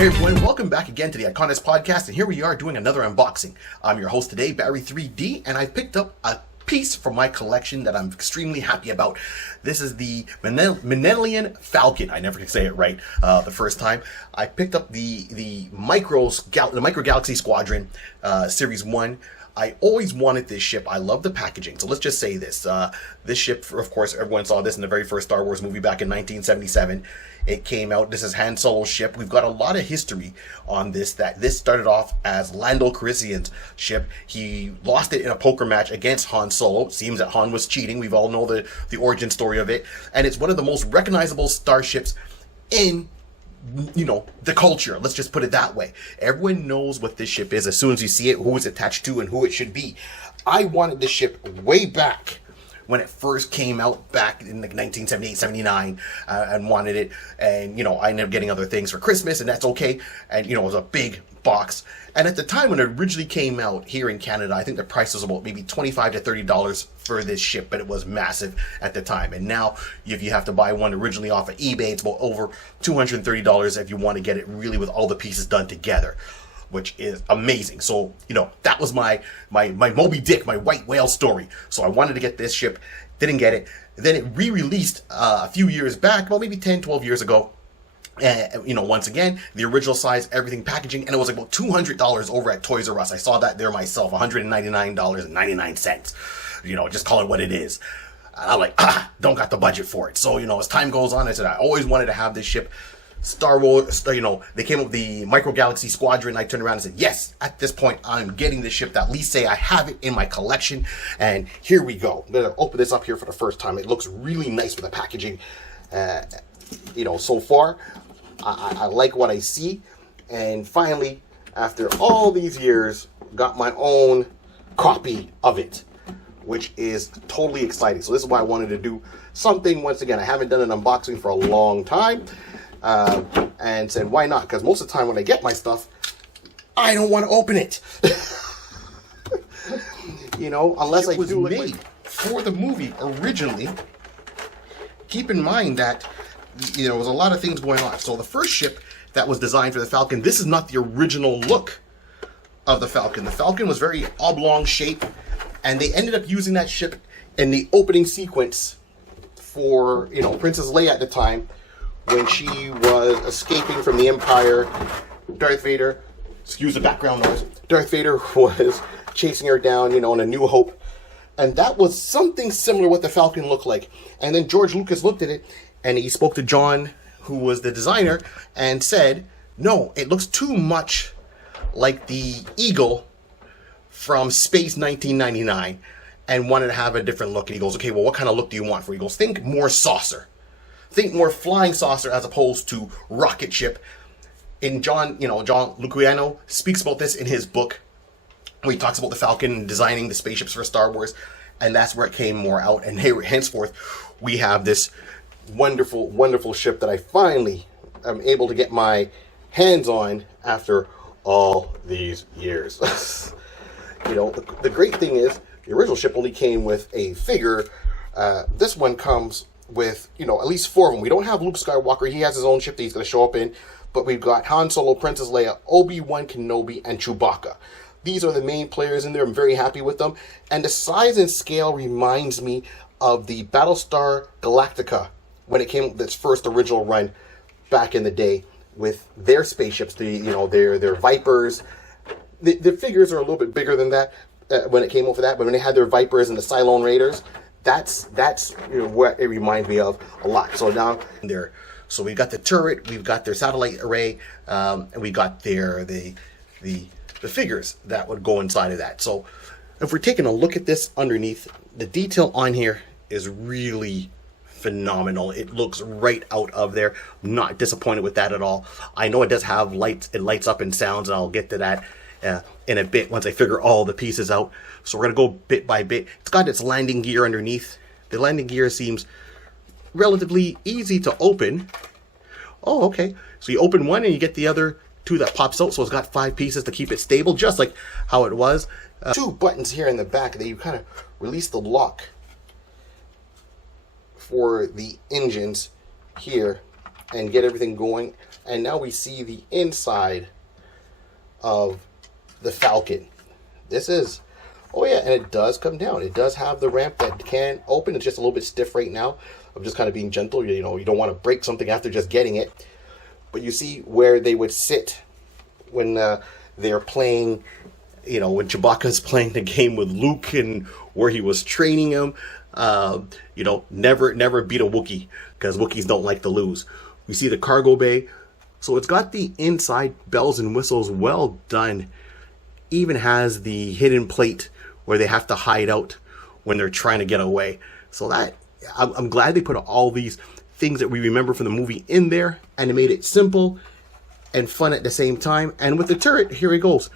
Hey everyone, welcome back again to the Iconist Podcast, and here we are doing another unboxing. I'm your host today, Barry 3D, and I picked up a piece from my collection that I'm extremely happy about. This is the Millennium Falcon. I never can say it right the first time. I picked up the Micro Galaxy Squadron Series 1. I always wanted this ship. I love the packaging. So let's just say this. This ship, of course, everyone saw this in the very first Star Wars movie back in 1977. It came out. This is Han Solo's ship. We've got a lot of history on this. That this started off as Lando Calrissian's ship. He lost it in a poker match against Han Solo. It seems that Han was cheating. We've all know the origin story of it. And it's one of the most recognizable starships in, you know, the culture. Let's just put it that way. Everyone knows what this ship is as soon as you see it, who it's attached to, and who it should be. I wanted this ship way back when it first came out back in like 1978, 79, and wanted it. And, you know, I ended up getting other things for Christmas, and that's okay. And, you know, it was a big box. And at the time when it originally came out here in Canada, I think the price was about maybe $25 to $30 for this ship, but it was massive at the time. And now, if you have to buy one originally off of eBay, it's about over $230 if you want to get it really with all the pieces done together, which is amazing. So, you know, that was my Moby Dick, my white whale story. So I wanted to get this ship, didn't get it. Then it re-released a few years back, well, maybe 10, 12 years ago. You know, once again, the original size, everything, packaging, and it was like about $200 over at Toys R Us. I saw that there myself, $199.99. You know, just call it what it is. And I'm like, don't got the budget for it. So, you know, as time goes on, I said, I always wanted to have this ship. Star Wars, you know, they came up with the Micro Galaxy Squadron. I turned around and said, yes, at this point, I'm getting this ship to at least say I have it in my collection. And here we go. I'm going to open this up here for the first time. It looks really nice with the packaging. You know, so far, I like what I see. And finally, after all these years, got my own copy of it, which is totally exciting. So this is why I wanted to do something. Once again, I haven't done an unboxing for a long time. And said, why not? Because most of the time when I get my stuff, I don't want to open it. You know, unless I do it made for the movie originally. Keep in mind that, you know, there was a lot of things going on. So the first ship that was designed for the Falcon, this is not the original look of the Falcon. The Falcon was very oblong shape, and they ended up using that ship in the opening sequence for, you know, Princess Leia at the time, when she was escaping from the Empire. Darth Vader, excuse the background noise, Darth Vader was chasing her down, you know, in A New Hope. And that was something similar what the Falcon looked like. And then George Lucas looked at it, and he spoke to John, who was the designer, and said, no, it looks too much like the Eagle from Space 1999, and wanted to have a different look. And he goes, okay, well, what kind of look do you want for Eagles? Think more saucer. Think more flying saucer as opposed to rocket ship. And John Luciano speaks about this in his book, where he talks about the Falcon and designing the spaceships for Star Wars, and that's where it came more out. And henceforth, we have this wonderful, wonderful ship that I finally am able to get my hands on after all these years. You know, the great thing is, the original ship only came with a figure. This one comes with, you know, at least 4 of them. We don't have Luke Skywalker. He has his own ship that he's going to show up in. But we've got Han Solo, Princess Leia, Obi-Wan Kenobi, and Chewbacca. These are the main players in there. I'm very happy with them. And the size and scale reminds me of the Battlestar Galactica when it came with its first original run back in the day with their spaceships, their Vipers. The figures are a little bit bigger than that when it came over that. But when they had their Vipers and the Cylone Raiders, that's you know, what it reminds me of a lot. So now there, so we've got the turret, we've got their satellite array, and we got the figures that would go inside of that. So if we're taking a look at this underneath, the detail on here is really phenomenal. It looks right out of there. I'm not disappointed with that at all. I know it does have lights. It lights up and sounds, and I'll get to that in a bit once I figure all the pieces out. So we're going to go bit by bit. It's got its landing gear underneath. The landing gear seems relatively easy to open. Oh, okay. So you open one and you get the other 2 that pops out. So it's got 5 pieces to keep it stable, just like how it was. 2 buttons here in the back that you kind of release the lock for the engines here and get everything going. And now we see the inside of the Falcon. This is, oh yeah, and it does come down. It does have the ramp that can open. It's just a little bit stiff right now. I'm just kind of being gentle. You know, you don't want to break something after just getting it. But you see where they would sit when they're playing, you know, when Chewbacca's playing the game with Luke and where he was training him. You know, never beat a Wookiee, because Wookiees don't like to lose. We see the cargo bay. So it's got the inside bells and whistles well done. Even has the hidden plate where they have to hide out when they're trying to get away. So that, I'm glad they put all these things that we remember from the movie in there, and it made it simple and fun at the same time. And with the turret, here it goes.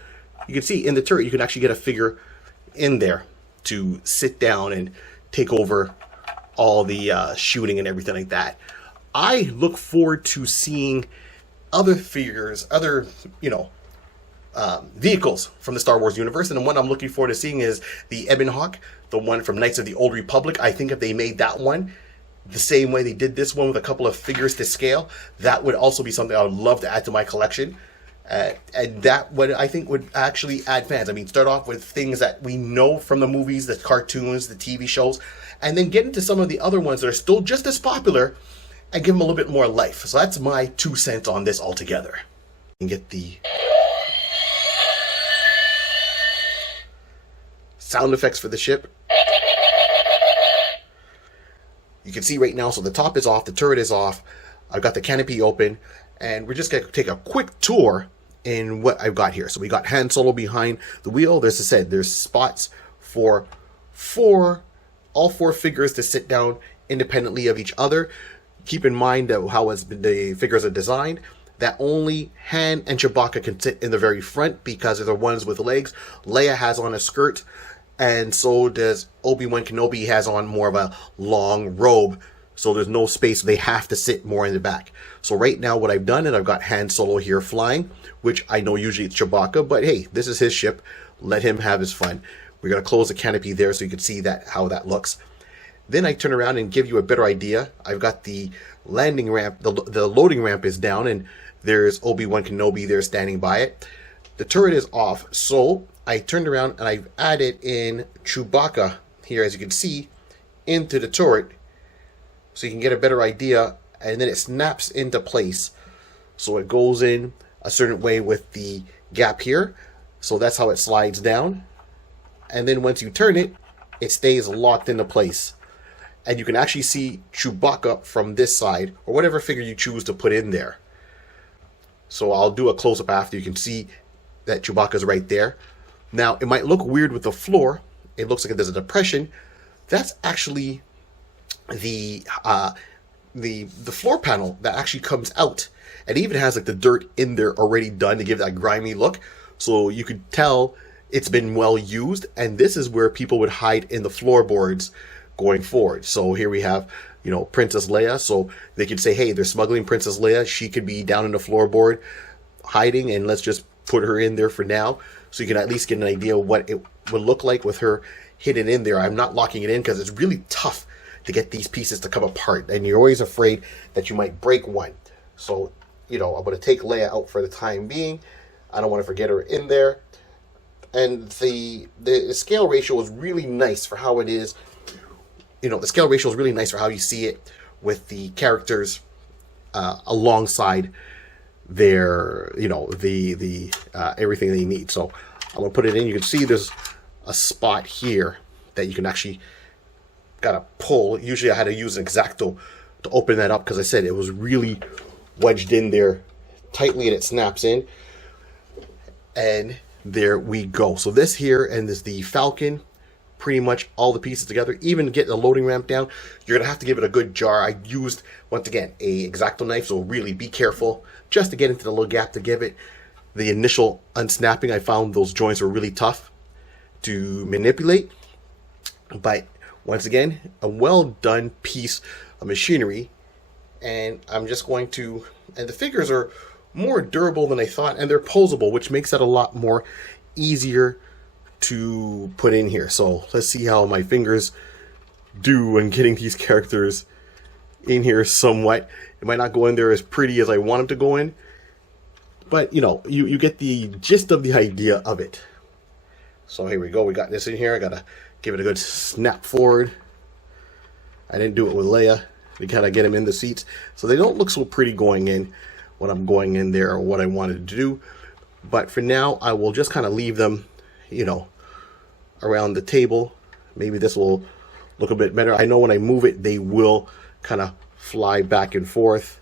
You can see in the turret, you can actually get a figure in there to sit down and take over all the shooting and everything like that. I look forward to seeing other figures, other, you know, vehicles from the Star Wars universe. And the one I'm looking forward to seeing is the Ebon Hawk, the one from Knights of the Old Republic. I think if they made that one the same way they did this one with a couple of figures to scale, that would also be something I would love to add to my collection. And that would, I think, would actually add fans. I mean, start off with things that we know from the movies, the cartoons, the TV shows, and then get into some of the other ones that are still just as popular and give them a little bit more life. So that's my 2 cents on this altogether. And get the sound effects for the ship. You can see right now, so the top is off, the turret is off. I've got the canopy open, and we're just going to take a quick tour in what I've got here. So we got Han Solo behind the wheel. As I said, there's spots for all four figures to sit down independently of each other. Keep in mind that how the figures are designed, that only Han and Chewbacca can sit in the very front because they're the ones with legs. Leia has on a skirt, and so does Obi-Wan Kenobi. He has on more of a long robe, so there's no space. They have to sit more in the back. So right now what I've done is I've got Han Solo here flying, which I know usually it's Chewbacca, but hey, this is his ship. Let him have his fun. We're going to close the canopy there so you can see that how that looks. Then I turn around and give you a better idea. I've got the landing ramp, the loading ramp is down, and there's Obi-Wan Kenobi there standing by it. The turret is off, so I turned around and I've added in Chewbacca here, as you can see, into the turret, so you can get a better idea, and then it snaps into place. So it goes in a certain way with the gap here, so that's how it slides down. And then once you turn it, it stays locked into place. And you can actually see Chewbacca from this side, or whatever figure you choose to put in there. So I'll do a close-up after. You can see that Chewbacca's right there. Now, it might look weird with the floor. It looks like there's a depression. That's actually the floor panel that actually comes out. It even has like the dirt in there already done to give that grimy look. So you could tell it's been well used. And this is where people would hide in the floorboards going forward. So here we have, you know, Princess Leia. So they could say, hey, they're smuggling Princess Leia. She could be down in the floorboard hiding, and let's just put her in there for now. So you can at least get an idea of what it would look like with her hidden in there. I'm not locking it in because it's really tough to get these pieces to come apart, and you're always afraid that you might break one. So, you know, I'm going to take Leia out for the time being. I don't want to forget her in there. And the scale ratio is really nice for how it is. You know, the scale ratio is really nice for how you see it with the characters alongside their, you know, the everything they need. So I'm going to put it in. You can see there's a spot here that you can actually gotta pull. Usually I had to use an X-Acto to open that up because I said it was really wedged in there tightly, and it snaps in. And there we go. So this here, and this the Falcon, pretty much all the pieces together. Even getting the loading ramp down, you're gonna have to give it a good jar. I used, once again, a X-Acto knife, so really be careful just to get into the little gap to give it the initial unsnapping. I found those joints were really tough to manipulate, but once again, a well done piece of machinery. And I'm just going to, and the figures are more durable than I thought, and they're posable, which makes it a lot more easier to put in here. So let's see how my fingers do when getting these characters in here somewhat. It might not go in there as pretty as I want them to go in, but you know, you get the gist of the idea of it. So here we go. We got this in here. I gotta give it a good snap forward. I didn't do it with Leia to kind of get them in the seats, so they don't look so pretty going in when I'm going in there or what I wanted to do. But for now, I will just kind of leave them, you know, around the table. Maybe this will look a bit better. I know when I move it, they will kind of fly back and forth.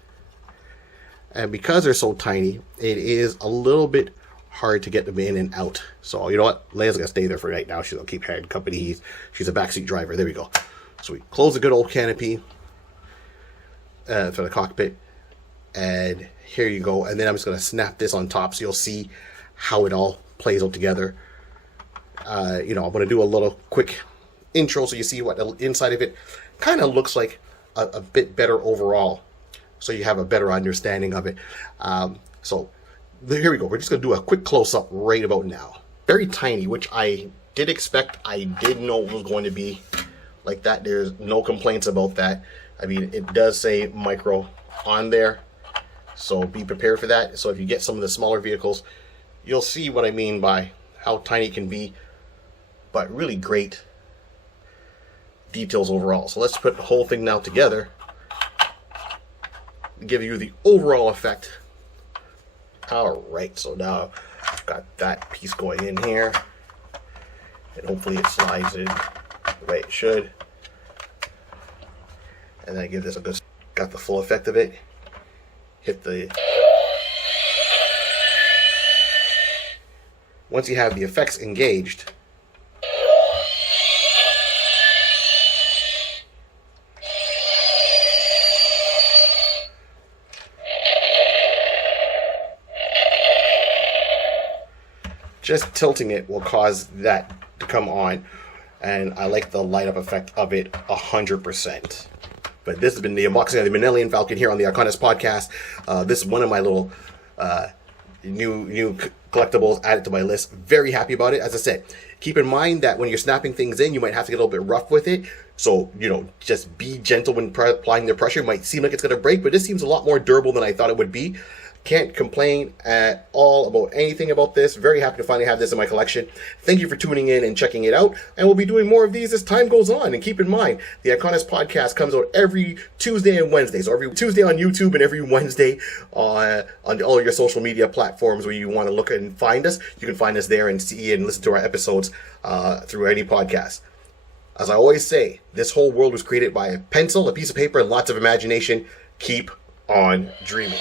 And because they're so tiny, it is a little bit hard to get them in and out. So you know what? Leia's gonna stay there for right now. She's gonna keep having company. She's a backseat driver. There we go. So we close the good old canopy for the cockpit. And here you go. And then I'm just gonna snap this on top so you'll see how it all plays out together. You know, I'm gonna do a little quick intro so you see what the inside of it kind of looks like a bit better overall, so you have a better understanding of it. So here we go. We're just going to do a quick close-up right about now. Very tiny, which I did expect. I did know it was going to be like that. There's no complaints about that. I mean, it does say micro on there, so be prepared for that. So if you get some of the smaller vehicles, you'll see what I mean by how tiny it can be, but really great details overall. So let's put the whole thing now together to give you the overall effect. Alright, so now I've got that piece going in here, and hopefully it slides in the way it should. And then I give this a good, got the full effect of it. Hit the, once you have the effects engaged, just tilting it will cause that to come on, and I like the light up effect of it 100%. But this has been the unboxing of the Millennium Falcon here on the Iconist podcast. This is one of my little new collectibles added to my list. Very happy about it. As I said, keep in mind that when you're snapping things in, you might have to get a little bit rough with it. So, you know, just be gentle when applying the pressure. It might seem like it's going to break, but this seems a lot more durable than I thought it would be. Can't complain at all about anything about this. Very happy to finally have this in my collection. Thank you for tuning in and checking it out. And we'll be doing more of these as time goes on. And keep in mind, the Iconist podcast comes out every Tuesday and Wednesday. So every Tuesday on YouTube and every Wednesday on all your social media platforms where you want to look and find us. You can find us there and see and listen to our episodes through any podcast. As I always say, this whole world was created by a pencil, a piece of paper, and lots of imagination. Keep on dreaming.